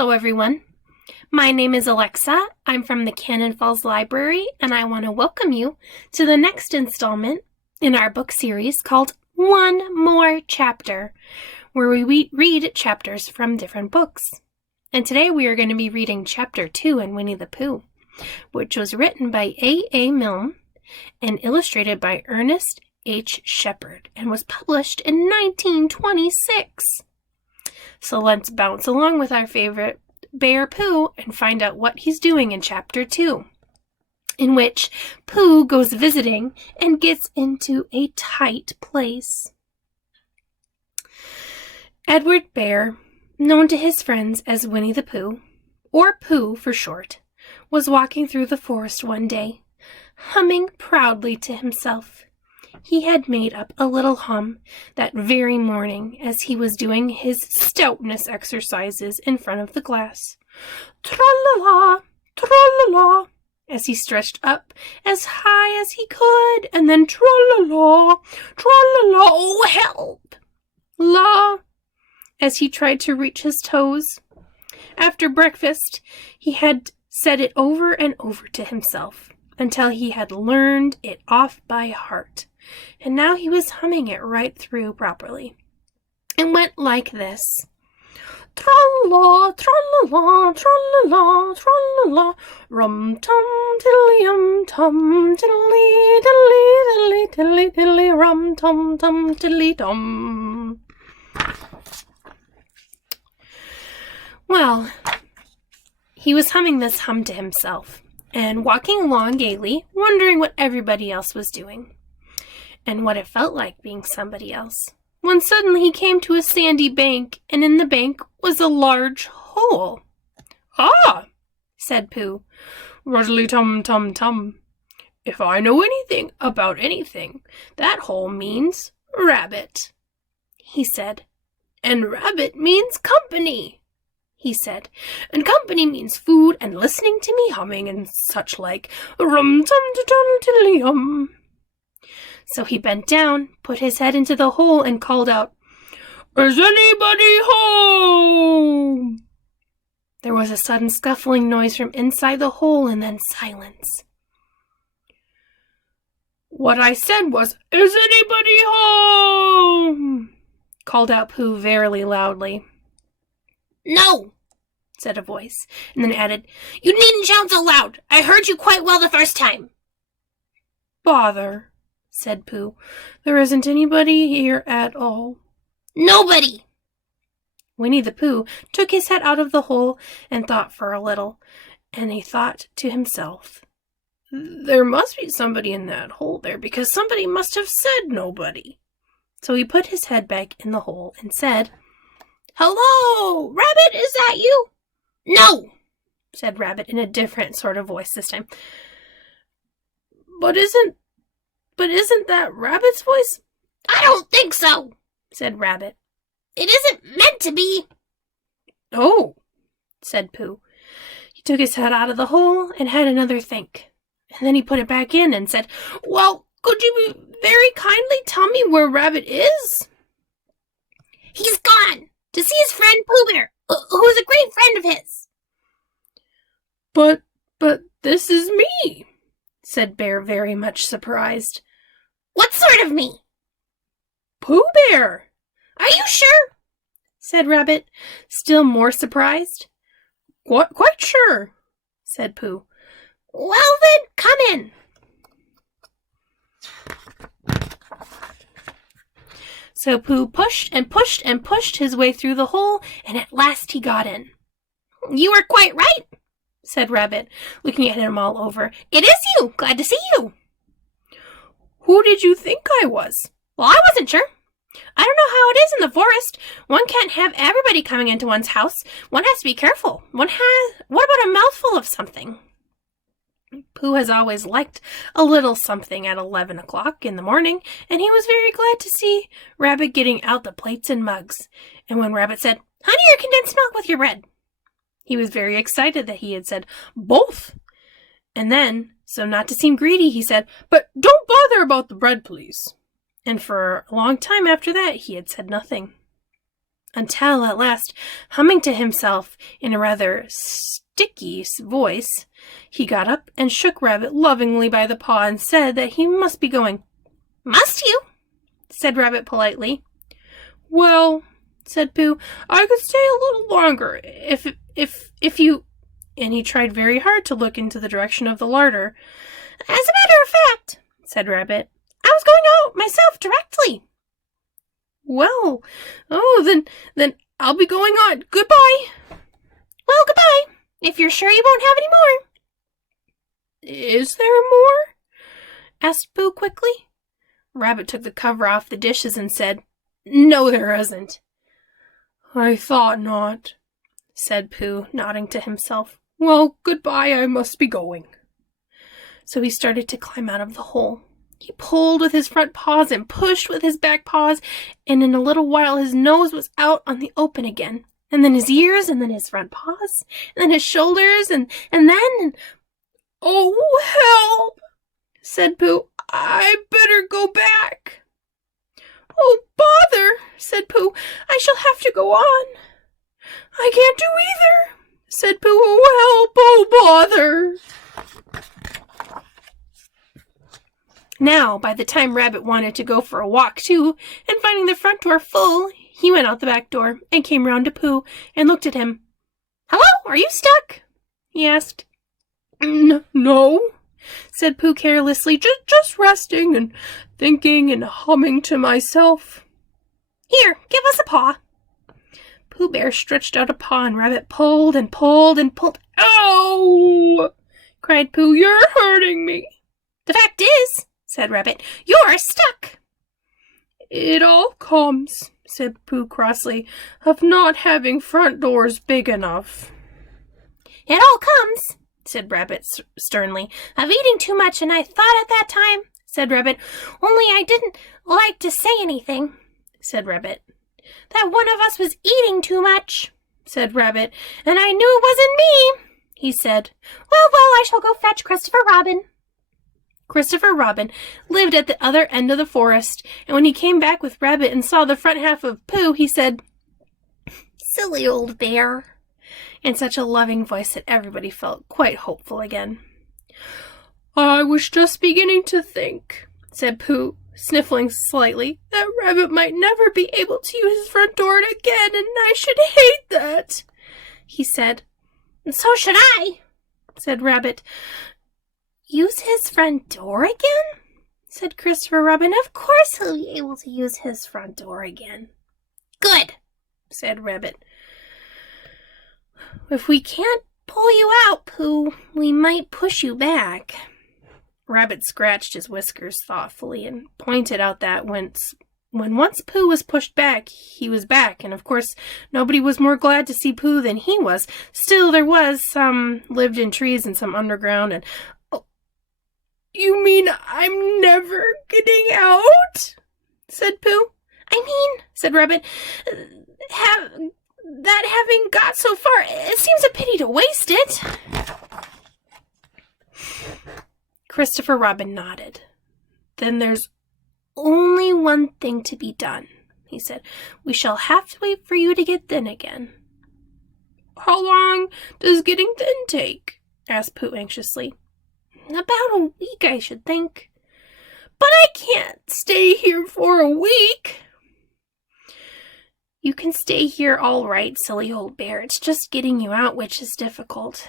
Hello, everyone. My name is Alexa. I'm from the Cannon Falls Library, and I want to welcome you to the next installment in our book series called One More Chapter, where we read chapters from different books. And today we are going to be reading Chapter 2 in Winnie the Pooh, which was written by A.A. Milne and illustrated by Ernest H. Shepard and was published in 1926. So let's bounce along with our favorite Bear Pooh and find out what he's doing in Chapter 2, in which Pooh goes visiting and gets into a tight place. Edward Bear, known to his friends as Winnie the Pooh, or Pooh for short, was walking through the forest one day, humming proudly to himself. He had made up a little hum that very morning as he was doing his stoutness exercises in front of the glass. Tra-la-la, tra-la-la, as he stretched up as high as he could, and then tra-la-la, tra-la-la, oh help! La, as he tried to reach his toes. After breakfast, he had said it over and over to himself until he had learned it off by heart. And now he was humming it right through properly. It went like this. Tra-la, tra-la-la, tra-la-la, tra-la-la, rum-tum, tiddly-um-tum, tiddly, tiddly, tiddly, tiddly, tiddly, rum-tum-tum, tiddly-tum. Well, he was humming this hum to himself and walking along gaily, wondering what everybody else was doing and what it felt like being somebody else, when suddenly he came to a sandy bank, and in the bank was a large hole. "Ah," said Pooh, "ruddly-tum-tum-tum. If I know anything about anything, that hole means rabbit," he said. "And rabbit means company," he said. "And company means food and listening to me humming and such like. Rum-tum-tiddle-tiddly-hum." So he bent down, put his head into the hole, and called out, "Is anybody home?" There was a sudden scuffling noise from inside the hole, and then silence. "What I said was, 'Is anybody home?'" called out Pooh very loudly. "No," said a voice, and then added, "You needn't shout so loud. I heard you quite well the first time." "Bother," said Pooh. "There isn't anybody here at all." "Nobody!" Winnie the Pooh took his head out of the hole and thought for a little, and he thought to himself, "There must be somebody in that hole there, because somebody must have said nobody." So he put his head back in the hole and said, "Hello, Rabbit, is that you?" "No," said Rabbit in a different sort of voice this time. But isn't that Rabbit's voice?" "I don't think so," said Rabbit. "It isn't meant to be." "Oh," said Pooh. He took his head out of the hole and had another think. And then he put it back in and said, "Well, could you very kindly tell me where Rabbit is?" "He's gone to see his friend Pooh Bear, who's a great friend of his." But this is me," said Bear, very much surprised. "What sort of me?" "Pooh Bear." "Are you sure?" said Rabbit, still more surprised. Quite sure," said Pooh. "Well then, come in." So Pooh pushed and pushed and pushed his way through the hole, and at last he got in. "You were quite right," said Rabbit, looking at him all over. "It is you. Glad to see you." "Who did you think I was?" "Well, I wasn't sure. I don't know how it is in the forest. One can't have everybody coming into one's house. One has to be careful. What about a mouthful of something?" Pooh has always liked a little something at 11 o'clock in the morning, and he was very glad to see Rabbit getting out the plates and mugs. And when Rabbit said, "Honey or condensed milk with your bread?" he was very excited that he had said both. And then, so not to seem greedy, he said, "But don't bother about the bread, please." And for a long time after that, he had said nothing. until at last, humming to himself in a rather sticky voice, he got up and shook Rabbit lovingly by the paw and said that he must be going. "Must you?" said Rabbit politely. "Well," said Pooh, "I could stay a little longer if you—" and he tried very hard to look into the direction of the larder. "As a matter of fact," said Rabbit, "I was going out myself directly." "Well, then I'll be going on. Goodbye." "Well, goodbye, if you're sure you won't have any more." "Is there more?" asked Pooh quickly. Rabbit took the cover off the dishes and said, "No, there isn't." "I thought not," said Pooh, nodding to himself. "Well, goodbye, I must be going." So he started to climb out of the hole. He pulled with his front paws and pushed with his back paws, and in a little while his nose was out on the open again, and then his ears, and then his front paws, and then his shoulders, and then... "Oh, help!" said Pooh. "I better go back." "Oh, bother!" said Pooh. "I shall have to go on." "I can't do either," said Pooh. "Oh, help! Oh, bother!" Now, by the time Rabbit wanted to go for a walk, too, and finding the front door full, he went out the back door and came round to Pooh and looked at him. "Hello, are you stuck?" he asked. "No," said Pooh carelessly, just resting and thinking and humming to myself." "Here, give us a paw." Pooh Bear stretched out a paw, and Rabbit pulled and pulled and pulled. "Ow!" cried Pooh. "You're hurting me." "The fact is," said Rabbit, "you're stuck." "It all comes," said Pooh crossly, "of not having front doors big enough." "It all comes," said Rabbit sternly, "of eating too much, and I thought at that time," said Rabbit, "only I didn't like to say anything," said Rabbit. "That one of us was eating too much," said Rabbit, "and I knew it wasn't me," he said. Well, I shall go fetch Christopher Robin." Christopher Robin lived at the other end of the forest, and when he came back with Rabbit and saw the front half of Pooh, he said, "Silly old bear," in such a loving voice that everybody felt quite hopeful again. "I was just beginning to think," said Pooh, sniffling slightly, "that Rabbit might never be able to use his front door again, and I should hate that," he said. "And so should I," said Rabbit. "Use his front door again?" said Christopher Robin. "Of course he'll be able to use his front door again." "Good," said Rabbit. "If we can't pull you out, Pooh, we might push you back." Rabbit scratched his whiskers thoughtfully and pointed out that when once Pooh was pushed back, he was back, and of course nobody was more glad to see Pooh than he was. Still, there was some lived in trees and some underground, and... "Oh, you mean I'm never getting out?" said Pooh. "I mean," said Rabbit, having got so far, it seems a pity to waste it." Christopher Robin nodded. "Then there's only one thing to be done," he said. "We shall have to wait for you to get thin again." "How long does getting thin take?" asked Pooh anxiously. "About a week, I should think." "But I can't stay here for a week." "You can stay here all right, silly old bear. It's just getting you out which is difficult."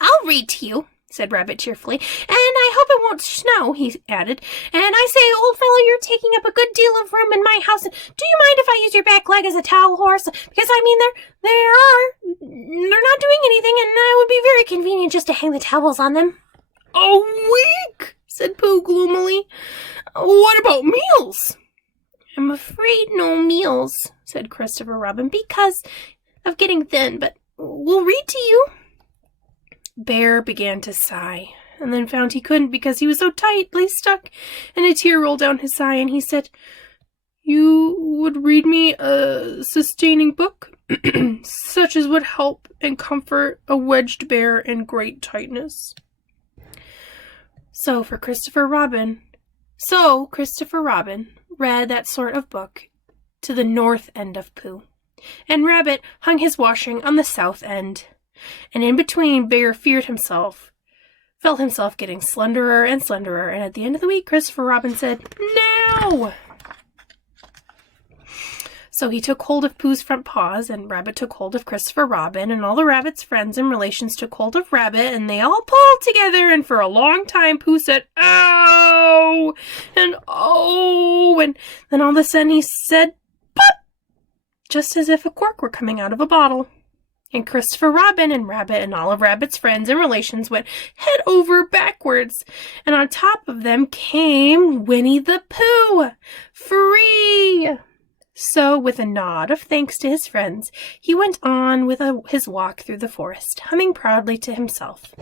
"I'll read to you," said Rabbit cheerfully, "and I hope it won't snow," he added. "And I say, old fellow, you're taking up a good deal of room in my house. Do you mind if I use your back leg as a towel horse? Because, I mean, they're not doing anything, and it would be very convenient just to hang the towels on them." "A week?" said Pooh gloomily. "What about meals?" "I'm afraid no meals," said Christopher Robin, "because of getting thin, but we'll read to you." Bear began to sigh, and then found he couldn't because he was so tightly stuck, and a tear rolled down his eye, and he said, "You would read me a sustaining book, such as would help and comfort a wedged bear in great tightness." So Christopher Robin read that sort of book to the north end of Pooh, and Rabbit hung his washing on the south end. And in between, Bear felt himself getting slenderer and slenderer, and at the end of the week, Christopher Robin said, "Now!" So he took hold of Pooh's front paws, and Rabbit took hold of Christopher Robin, and all the Rabbit's friends and relations took hold of Rabbit, and they all pulled together, and for a long time Pooh said, "Ow!" and "Oh!" and then all of a sudden he said, "Pop!" just as if a cork were coming out of a bottle. And Christopher Robin and Rabbit and all of Rabbit's friends and relations went head over backwards, and on top of them came Winnie the Pooh, free! So, with a nod of thanks to his friends, he went on with his walk through the forest, humming proudly to himself.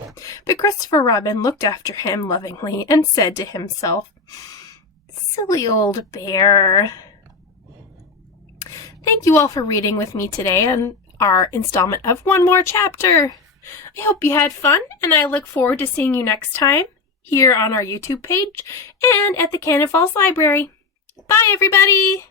But Christopher Robin looked after him lovingly and said to himself, "Silly old bear." Thank you all for reading with me today on our installment of One More Chapter. I hope you had fun, and I look forward to seeing you next time here on our YouTube page and at the Cannon Falls Library. Bye, everybody!